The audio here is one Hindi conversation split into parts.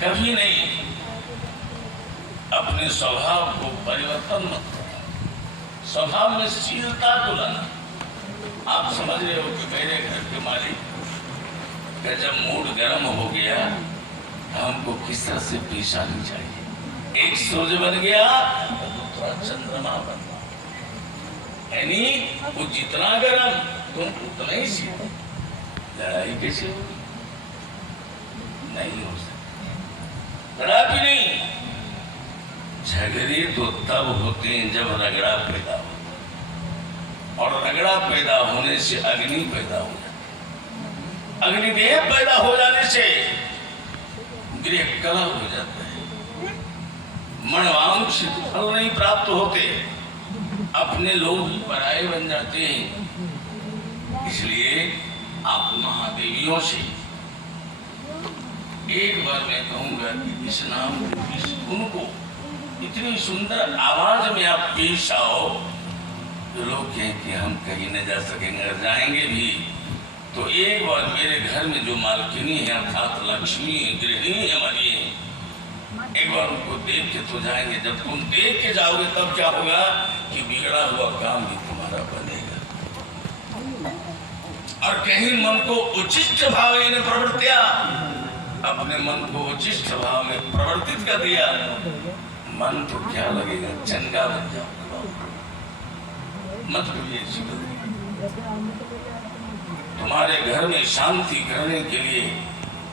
कभी नहीं। अपने स्वभाव को परिवर्तन मत करो, स्वभाव में शीलता को लाना। आप समझ रहे हो कि मेरे घर के मालिक का जब मूड गर्म हो गया, हमको किस तरह से पेश आनी चाहिए। एक सूरज बन गया तो दूसरा चंद्रमा बनना, यानी वो जितना गर्म तुम उतना ही शीतल। लड़ाई कैसे होगी? नहीं हो सकती। लड़ा भी नहीं। झगड़े तो तब होते हैं जब रगड़ा पैदा हो, और रगड़ा पैदा होने से अग्नि पैदा हो जाती। अग्निदेव पैदा हो जाने से गृह कलह हो जाता है, मनवांछित फल नहीं प्राप्त होते, अपने लोग पराये बन जाते हैं। इसलिए आप महादेवियों से एक बार मैं कहूंगा कि इस नाम इस गुण को इतनी सुंदर आवाज में आप पेश आओ तो लोग कहें कि हम कहीं न जा सकेंगे। अगर जाएंगे भी तो एक बार मेरे घर में जो मालकिनी है अर्थात लक्ष्मी गृहिणी हमारी है, एक बार उनको देख के तो जाएंगे। जब तुम देख के जाओगे तब क्या होगा कि बिगड़ा हुआ काम भी तुम्हारा बनेगा। और कहीं मन को उचिष्ट भाव ने प्रवर्त्या, अपने मन को उचिष्ट भाव में प्रवर्तित कर दिया, मन तो क्या लगेगा चंगा बन जाओ। मत करिए। तुम्हारे घर में शांति करने के लिए,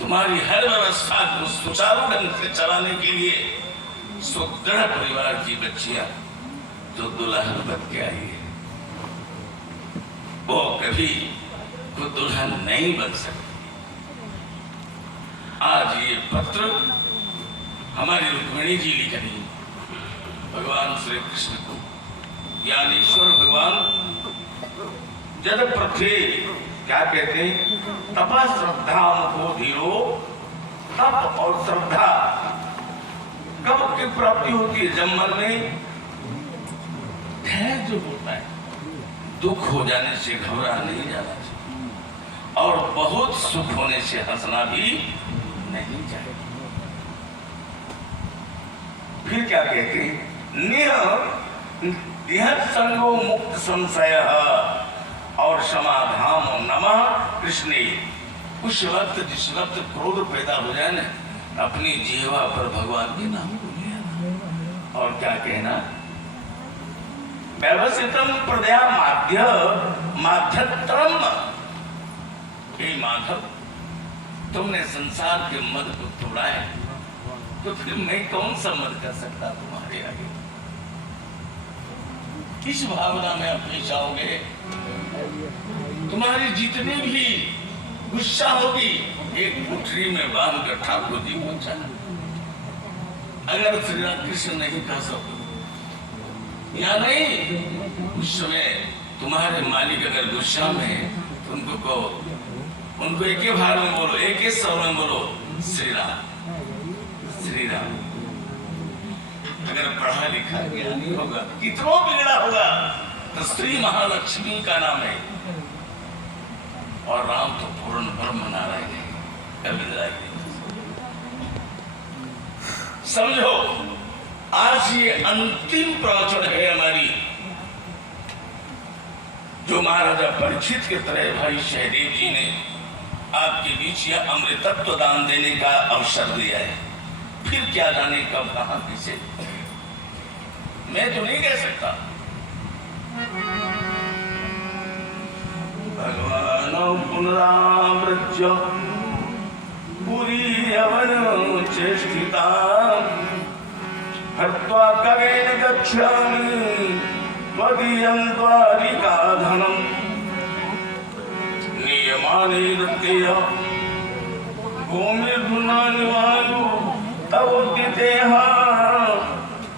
तुम्हारी हर व्यवस्था को सुचारू ढंग से चलाने के लिए सुदृढ़ परिवार की बच्चियां जो दुल्हन बन के आई है, वो कभी वो दुल्हन नहीं बन सकती। आज ये पत्र हमारी रुक्मिणी जी लिख रही भगवान श्री कृष्ण को, यानी ईश्वर भगवान जद पृथ्वी क्या कहते हैं, तपा श्रद्धा को धीरो। तप और श्रद्धा कब की प्राप्ति होती है? जब मन में धैर्य होता है, दुख हो जाने से घबरा नहीं जाना चाहिए, और बहुत सुख होने से हंसना भी नहीं चाहिए। फिर क्या कहते हैं, निहत संगो मुक्त संशय और समाधान नमः कृष्णे। उस वक्त जिस वक्त क्रोध पैदा हो जाए ना, अपनी जीवा पर भगवान के नाम को लिया और क्या कहना, व्यवसितम प्रदया माध्य माध्यत्रम। हे माधव, तुमने संसार के मद को तोड़ा है, तो फिर मैं कौन सा मद कर सकता तुम्हारे आगे। इस भावना में आप पेश आओगे, तुम्हारी जितनी भी गुस्सा होगी एक कुठरी में बांध कर ठाकुर जी को चला। अगर श्री कृष्ण नहीं कह सको या नहीं, उस समय तुम्हारे मालिक अगर गुस्सा में, तुमको कहो, उनको एक ही भाव में बोलो, एक ही स्वर में बोलो, श्री राम श्री राम। अगर पढ़ा लिखा ज्ञानी होगा, कितना बिगड़ा होगा, तो श्री महालक्ष्मी का नाम है, और राम तो पूर्ण ब्रह्म नारायण है। समझो, आज ये अंतिम प्रवचन है हमारी, जो महाराजा परीक्षित के तरह भाई सहदेव जी ने आपके बीच यह अमृतत्व दान देने का अवसर दिया है। फिर क्या जाने कब कहां किसे, मैं तो नहीं कह सकता। भगवान पुनरावृत्य पुरी यवन चेष्टिता हत्वा कवेन गच्छामि मदीयं द्वारिकाधनं नियमानि दत्तेय गोमेधुनानिवायु तव तिथेह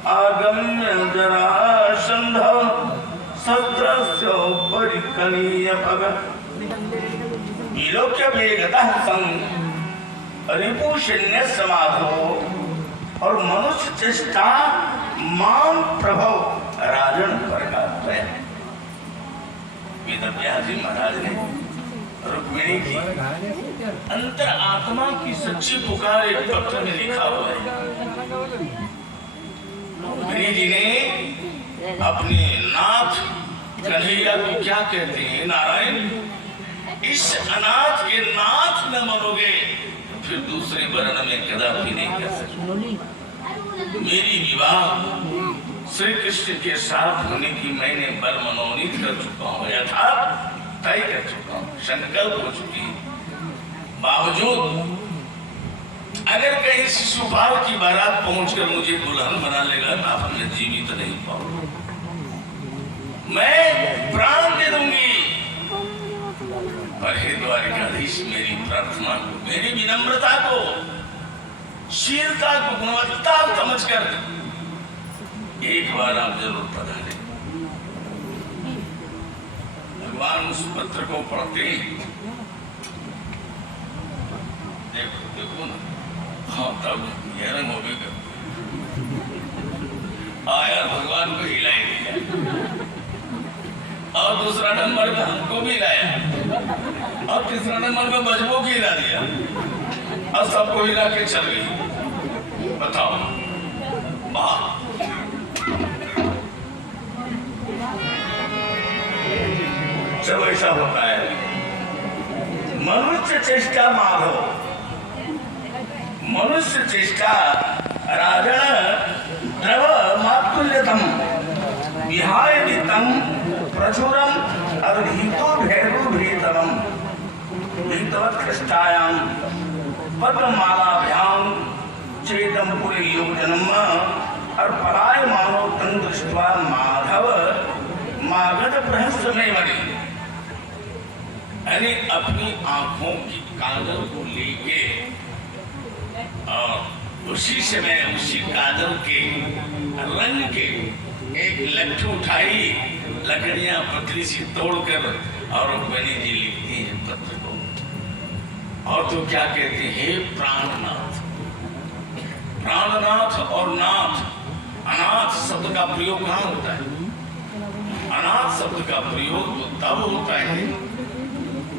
आगम्य जरासंध सत्रस्य परिकनीय भग विलोक्य वेगतः सं रिपुशन्य समाधो। और मनुष्य चेष्टा मान प्रभव राजन पर का वेद व्यास जी महाराज ने रुक्मिणी की अंतर आत्मा की सच्ची पुकार एक पत्र में लिखा हुआ है। रुक्मिणी जी ने अपने नाथ कन्हैया को क्या कहते हैं, नारायण इस अनाथ के नाथ न मनोगे फिर दूसरे वर्ण में कदापि नहीं कर सकते। मेरी विवाह श्री कृष्ण के साथ होने की मैंने बल मनोनीत कर चुका हूँ, यथार्थ तय कर चुका हूँ, संकल्प हो चुकी है। बावजूद अगर कहीं शिशुपाल की बारात पहुंचकर मुझे दुल्हन बना लेगा तो आप मैं जीवित नहीं पाऊंगा, मैं प्राण दे दूंगी। पर हे द्वारिकाधीश मेरी प्रार्थना को, मेरी विनम्रता को, शीलता को गुणवत्ता समझकर एक बार आप जरूर पधारे। भगवान उस पत्र को पढ़ते ही देखो देखो ना, हाँ तब ये रंग हो गया, आया भगवान को हिलाई दिया, और दूसरा नंबर में हमको भी लाया, और तीसरा नंबर में बजबो की हिला दिया, और सबको हिला के चल गई। बताओ वाह, जब ऐसा होता है मनुष्य चेष्टा माधव, मनुष्य चेष्टा राजन द्रव मातुल्यतम विहाय नितम प्रचुरम अभिहितो भैरव भीतरम भीतवत् कृष्टायाम पद्ममालाभ्याम चेतम पुरे योजनम और पलाय मानो तन दृष्ट्वा माधव मागध प्रहस्य में मरे। यानी अपनी आंखों की काजल को लेके और उसी समय उसी काजल के रंग के एक लट्ठू उठाई, लकड़ियां पतली सी तोड़कर, और रुक्मिणी जी लिखती है पत्र को, और तो क्या कहती है, प्राणनाथ। प्राणनाथ और नाथ, अनाथ शब्द का प्रयोग कहाँ होता है? अनाथ शब्द का प्रयोग तो तब होता है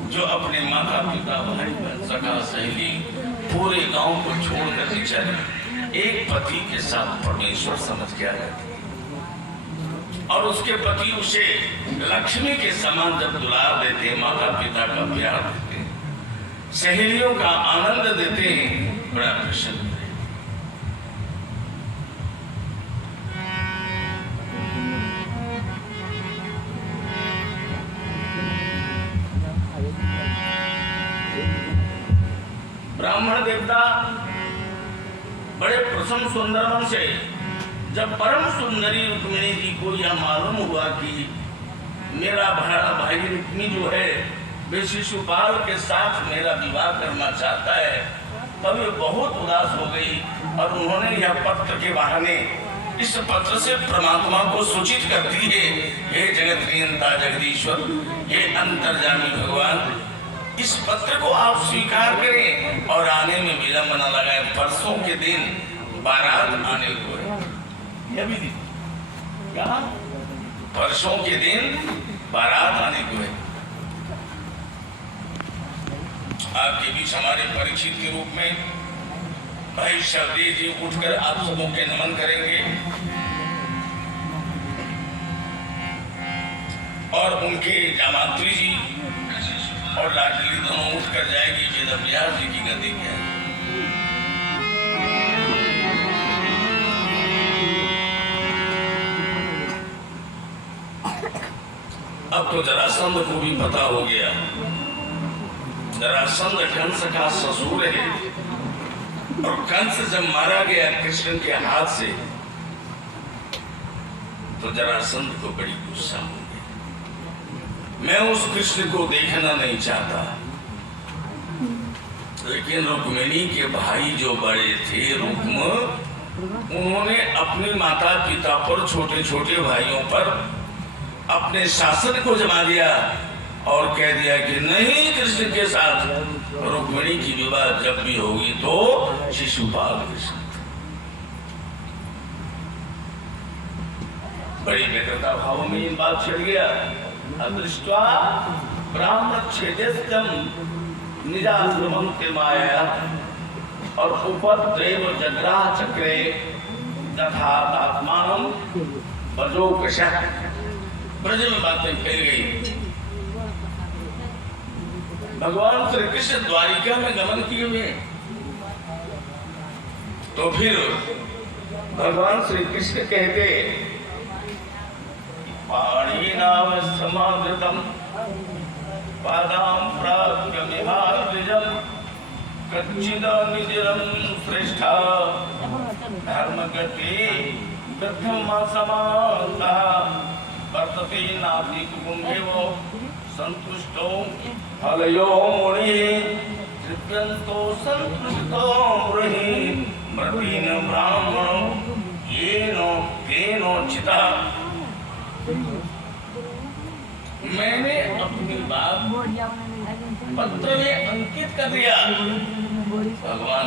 जो अपने माता पिता भाई बहन सगा सहेली पूरे गांव को छोड़कर बेचारे एक पति के साथ परमेश्वर समझ के आ जाती है, और उसके पति उसे लक्ष्मी के समान जब दुलार देते हैं, माता पिता का प्यार देते हैं, सहेलियों का आनंद देते हैं, बड़ा प्रसन्न है। ब्राह्मण देवता बड़े प्रसन्न सुंदरवन से जब परम सुंदरी रुक्मिणी जी को यह मालूम हुआ कि मेरा भाई रुक्मी जो है वे शिशुपाल के साथ मेरा विवाह करना चाहता है, तब ये बहुत उदास हो गई, और उन्होंने यह पत्र के बहाने इस पत्र से परमात्मा को सूचित करती है, हे जगत नियंता जगदीश्वर, हे अंतर्यामी भगवान, इस पत्र को आप स्वीकार करें और आने में विलंब न लगाए। परसों के दिन बारात आने को है, यह भी क्या परसों के दिन बारात आने को है। आपके बीच हमारे परिचित के रूप में भाई शबरी जी उठकर आप सबों के नमन करेंगे, और उनके जामात्री जी और लाडली दोनों उठकर जाएगी। वेद व्यास जी की गति क्या है? अब तो जरासंध को भी पता हो गया, जरासंध कंस का ससुर है, और कंस जब मारा गया कृष्ण के हाथ से तो जरासंध को बड़ी गुस्सा हो गई। मैं उस कृष्ण को देखना नहीं चाहता, लेकिन रुक्मिणी के भाई जो बड़े थे रुक्म, उन्होंने अपनी माता पिता पर, छोटे छोटे भाइयों पर अपने शासन को जमा दिया और कह दिया कि नहीं, कृष्ण के साथ रुक्मिणी की विवाह जब भी होगी तो शिशुपाल के साथ। बड़ी व्यग्रता भाव में ये बात चल गया। अदृष्टा ब्राह्मणच्छेदेस्तम निजाश्रमं ते माया और उपद्रव जगरा चक्रे तथा आत्मानम बजो कशा। ब्रज में बातें फैल गई। भगवान श्री कृष्ण द्वारिका में गमन किए हुए, तो फिर भगवान श्री कृष्ण कहते पाणिनाम समाधृतम पादाम प्राप्यमिहाद्विजम कच्चिदनिजरम श्रेष्ठा धर्मगति प्रथमा समाता वर्तते नाति कुंभेव संतुष्टो फलयो मुनि तृप्यन्तो संतुष्टो मुनि मृतीन ब्राह्मणो येनो तेनो चिता। मैंने अपनी बात पत्र में अंकित कर दिया। भगवान